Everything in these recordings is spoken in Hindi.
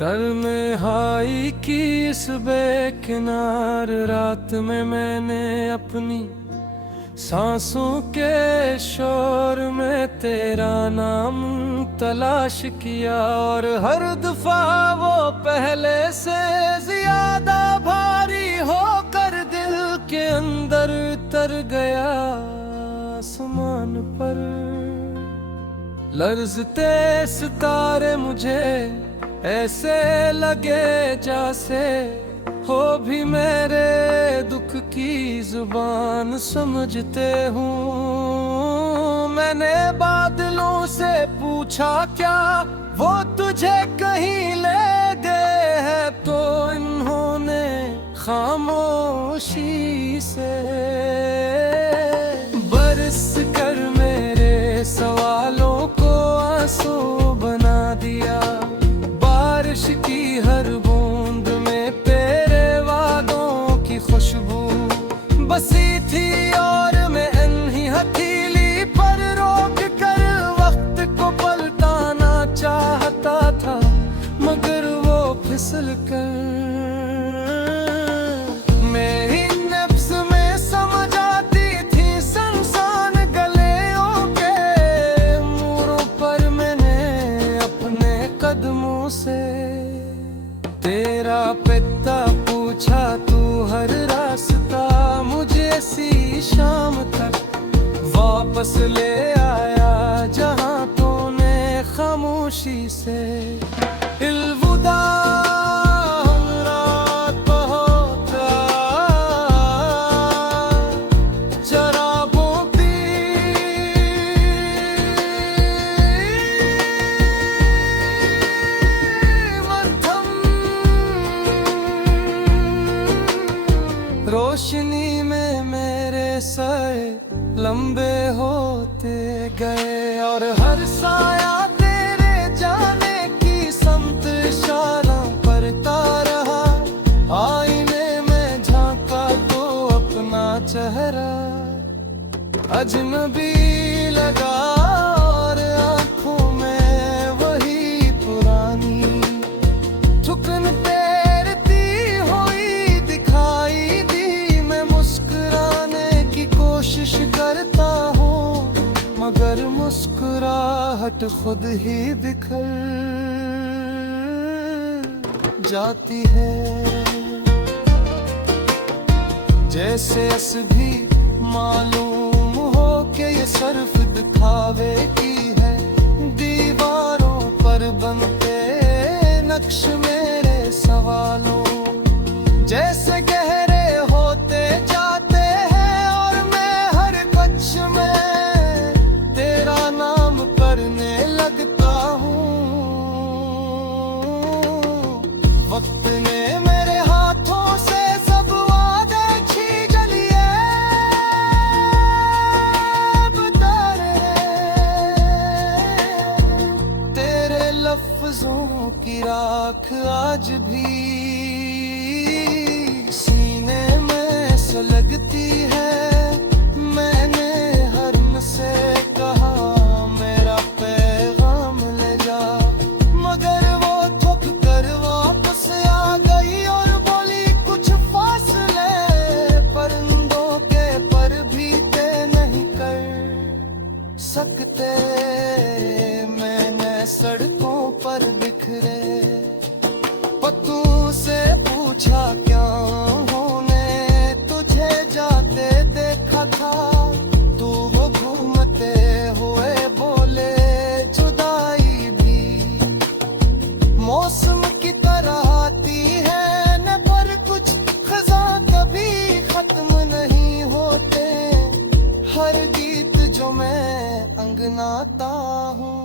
तन्हाई की इस बेकिनार रात में मैंने अपनी सांसों के शोर में तेरा नाम तलाश किया, और हर दफा वो पहले से ज्यादा भारी होकर दिल के अंदर उतर गया। आसमान पर लर्जते सितारे मुझे ऐसे लगे जैसे हो भी मेरे दुख की जुबान समझते हूँ। मैंने बादलों से पूछा क्या वो तुझे कहीं ले गए हैं, तो इन्होंने खामोशी से बरस कर मेरे सवालों को आंसू बना दिया। बारिश की हर बूंद में तेरे वादों की खुशबू बसी थी, और मैं अन्ही हथेली पर रोक कर वक्त को पलटाना चाहता था, मगर वो फिसल कर मेरी नफ्स में समा जाती थी। सनसान गलियों के मोड़ों पर मैंने अपने कदमों से तेरा पता पूछा, तू हर रास्ता मुझे सी शाम तक वापस ले आया, जहां तूने खामोशी से इल्वुदा रोशनी में मेरे सर लंबे होते गए, और हर साया तेरे जाने की समत इशारा करता रहा। आईने में झांका तो अपना चेहरा अजनबी लगा, और आंखों में वही पुरानी ठुकन तैरती हुई दिखाई दी। मैं मुस्कुराने की कोशिश करता हूँ, मगर मुस्कुराहट खुद ही बिखर जाती है। जैसे अस भी मालूम हो कि ये सिर्फ दिखावे की है, दीवारों पर बनते नक्श मेरे सवालों जैसे गहरे होते जाते हैं, और मैं हर कच्छ में तेरा नाम पढ़ने लगता हूँ। वक्त ने मेरे हाथों से सब वादे छीन लिए, बता तेरे लफ्जों की राख आज भी सीने में सुलगती है। मैंने हरम से कहा मेरा पैगाम ले जा, मगर वो थक कर वापस आ गई और बोली कुछ फासले परिंदों के पर भी ते नहीं कर सकते। मैंने सड़कों पर बिखरे पत्तों से पूछा क्या उन्होंने तुझे जाते देखा था, तू वो घूमते हुए बोले जुदाई भी मौसम की तरह आती है न, पर कुछ खजा कभी खत्म नहीं होते। हर गीत जो मैं अंगनाता हूँ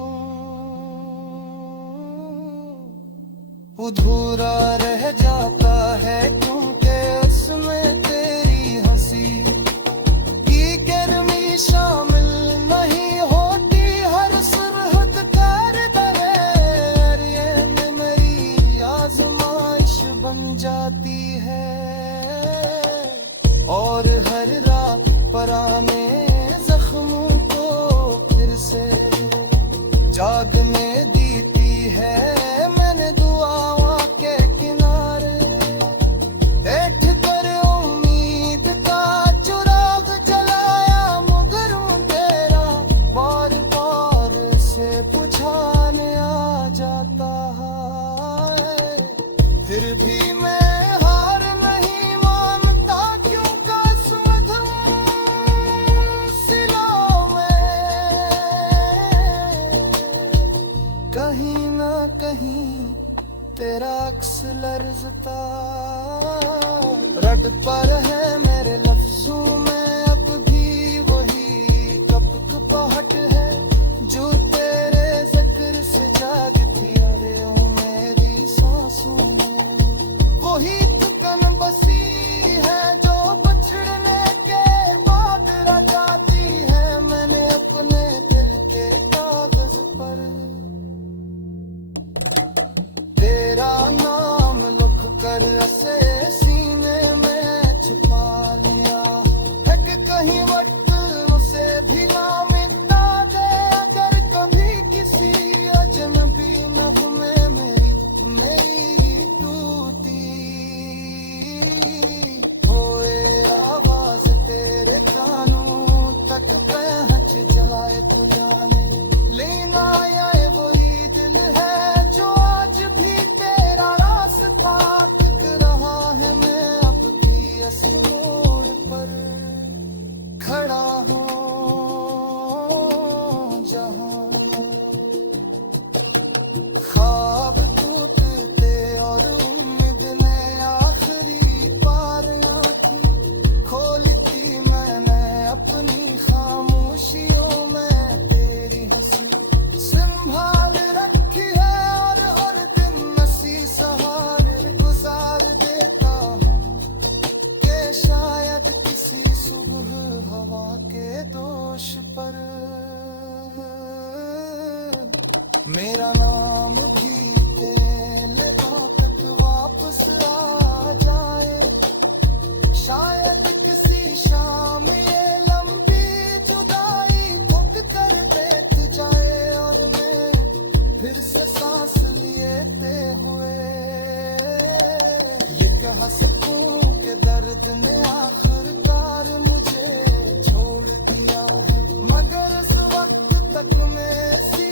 अधूरा रह जाता है, क्योंकि उसमें तेरी हंसी की गर्मी शामिल नहीं होती। हर सुरहद कर दर ये मेरी आजमाइश बन जाती है, और हर रात पुराने जख्मों को फिर से जागने देती है। मैंने दुआओं भी मैं हार नहीं मानता, क्यों कसमत सिलों में कहीं ना कहीं तेरा अक्स लर्जता रट पर है मेरे लफ्जों में, अब भी वही कपकपाहट है जो तेरे जिक्र से जागती अरे ओ मेरी सांसों में। वही थकन बसी है जो बछड़ने के बाद रह जाती है, मैंने अपने दिल के कागज पर तेरा नाम लिख कर ऐसे सीने में छुपा लिया है कि कहीं वक्त उसे भी ना मिटा दे, अगर कभी किसी अजनबी नगमे मेरी टूटी होए आवाज तेरे कानों तक पहुंच जाए तो जाने लेना आए वही दिल है जो आज भी तेरा रास्ता तक रहा है। मैं अब भी इस मोड़ पर खड़ा हूँ जहाँ ख्वाब टूटते और उम्मीद ने आखिरी पार आंखें खोलती मैंने अपनी खामोशियों में तेरी हंसी संभाल रखी है, और दिन नसी सहारे गुजार देता हूँ कि शायद किसी सुबह हवा के दोष पर मेरा नाम भी तेरे तक वापस आ जाए, शायद किसी शाम ये लंबी जुदाई थक कर बैठ जाए और मैं फिर से सांस लेते हुए ये कह सकूं कि दर्द ने आखिरकार मुझे छोड़ दिया है, मगर इस वक्त तक मैं सी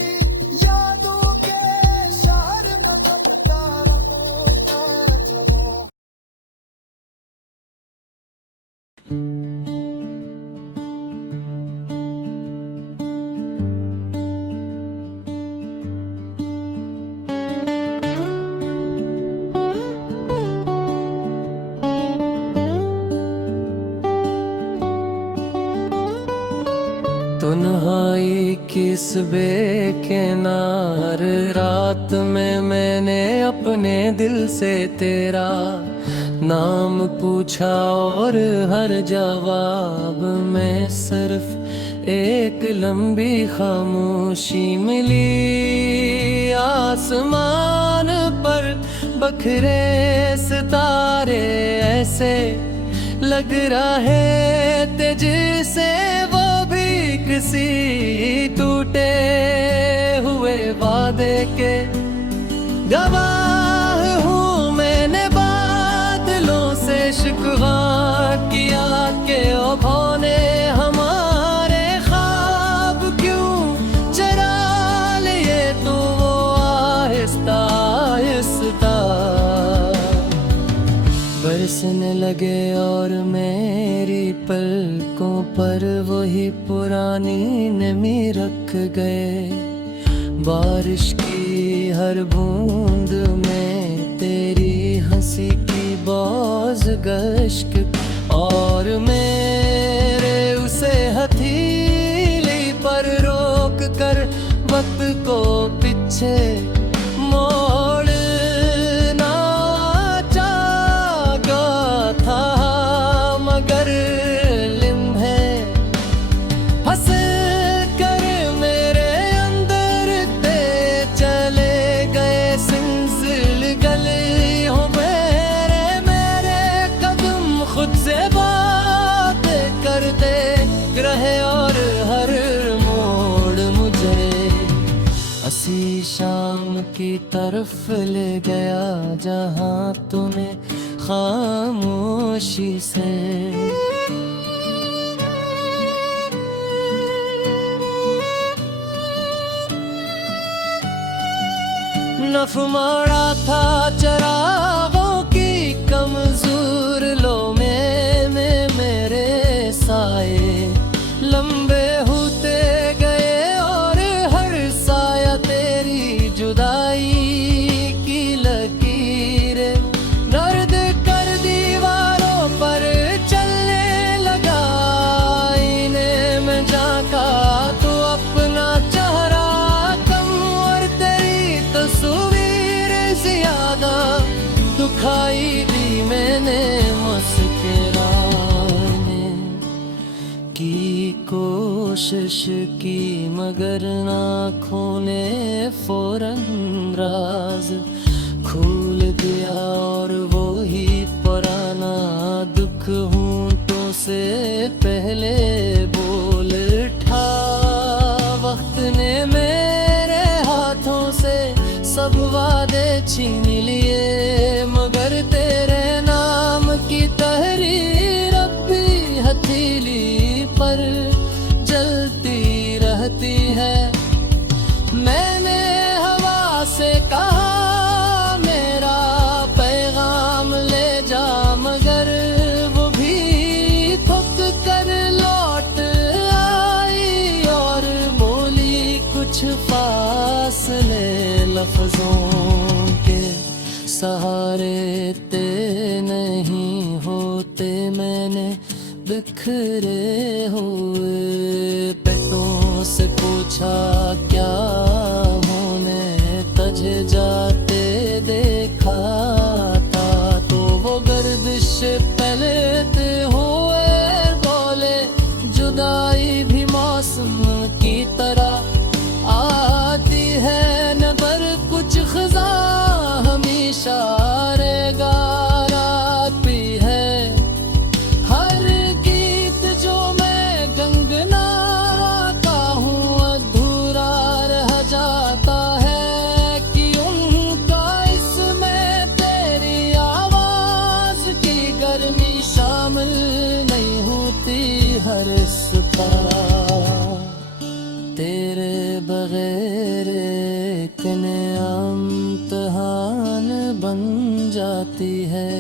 यादों के शहर में दबता रहूंगा जहाँ तन्हाई किस बेकिनार रात में मैंने अपने दिल से तेरा नाम पूछा और हर जवाब में सिर्फ एक लंबी खामोशी मिली। आसमान पर बखरे सितारे ऐसे लग रहा है ते जैसे वो भी किसी टूटे हुए वादे के गवाह हूँ। मैंने बादलों से शिकवा किया कि ओ भौने हमारे ख्वाब क्यों चरा लिए, तो वो आहिस्ता आहिस्ता बरसने लगे और मेरी पलकों पर वही पुरानी नमी रख गए। बारिश की हर बूंद में तेरी हंसी की बौज गश्क और मेरे उसे हथेली पर रोक कर वक्त को पीछे मोड़ना चाहा था, मगर लिम्हे हंस कर मेरे अंदर ते चले गए। सिलसिल गली हो मेरे कदम खुद से बात करते रहे और हर मोड़ मुझे हंसी शाम की तरफ ले गया, जहाँ तूने खामोशी से नफ मारा था चरागों की कोशिश की मगर आँखों ने फौरन राज खोल दिया, और वो ही पुराना दुख होंठों से पहले बोल उठा। वक्त ने मेरे हाथों से सब वादे छीन लिए, मगर तेरे नाम की तहरीर अब भी हथेली पर जलती रहती है। मैंने हवा से कहा मेरा पैगाम ले जा, मगर वो भी थक कर लौट आई और बोली कुछ फासले लफ्जों के सहारे ते नहीं होते। मैंने बिखरे हुए पेटों से पूछा क्या होने तुझे जाते देखा था, तो वो गर्दिश पहले हुए बोले जुदाई भी मौसम की तरह आती है, न पर कुछ खज़ा हमेशा रहेगा। रात भी है हर गीत जो मैं गंगनाता हूँ अधूरा रह जाता है, कि उनका इसमें तेरी आवाज की गर्मी शामिल नहीं होती। हर इस पार तेरे बगैर एक इम्तिहान बन जाती है,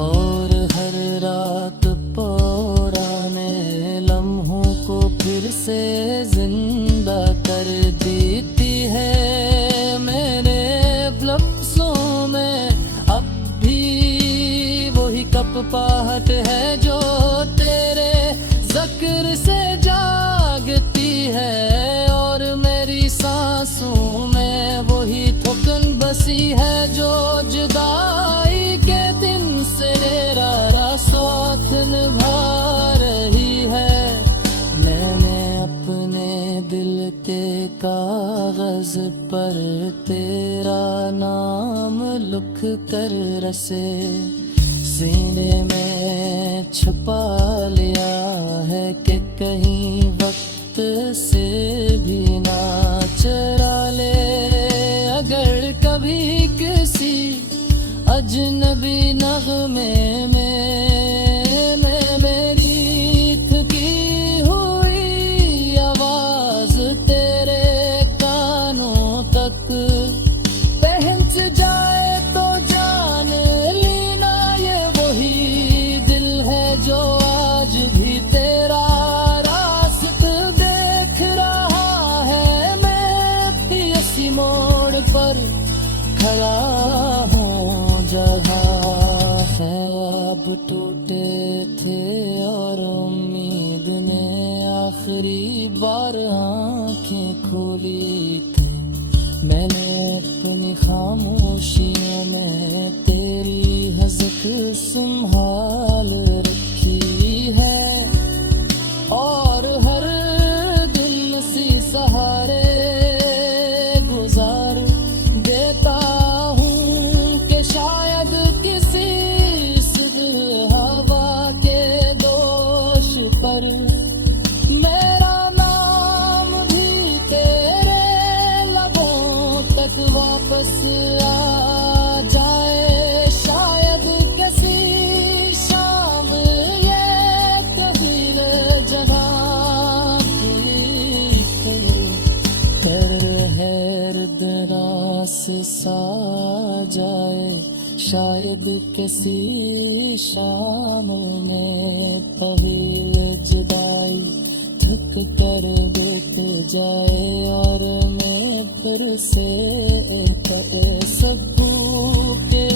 और हर रात पुराने लम्हों को फिर से जिंदा कर देती है। मेरे लफ्ज़ों में अब भी वही कपपाहट है जो तेरे ज़िक्र से जागती है, और मेरी सांसों में वही थकन बसी है जो जुदाई के दिन से मेरा साथ निभा रही है। मैंने अपने दिल के कागज पर तेरा नाम लिख कर रसे सीने में छुपा लिया है, कि कहीं वक्त से भी ना चुरा ले। अगर कभी किसी अजनबी नगमे में मेरी थकी हुई आवाज तेरे कानों तक पहुंच जाए, तो जान लेना ये वही दिल है जो आज भी तेरा रास्ता देख रहा है। मैं भी इसी मोड़ पर खड़ा हूँ, जहाँ ख्वाब टूटे थे और उम्मीद ने आखिरी बार आंखें खोली थी। मैंने अपनी खामोशियों में तेरी हज़क संभाल रखी है, और हर दिल सी सहारे गुजार देता हूँ, कि शायद किसी सुध हवा के दोष पर मेरा नाम भी तेरे लबों तक वापस आ जाए। शायद किसी शाम ये कबीर जगह है दरास सा जाए। शायद किसी शाम में पहले जुदाई थक कर बैठ जाए, और मैं फिर से सब के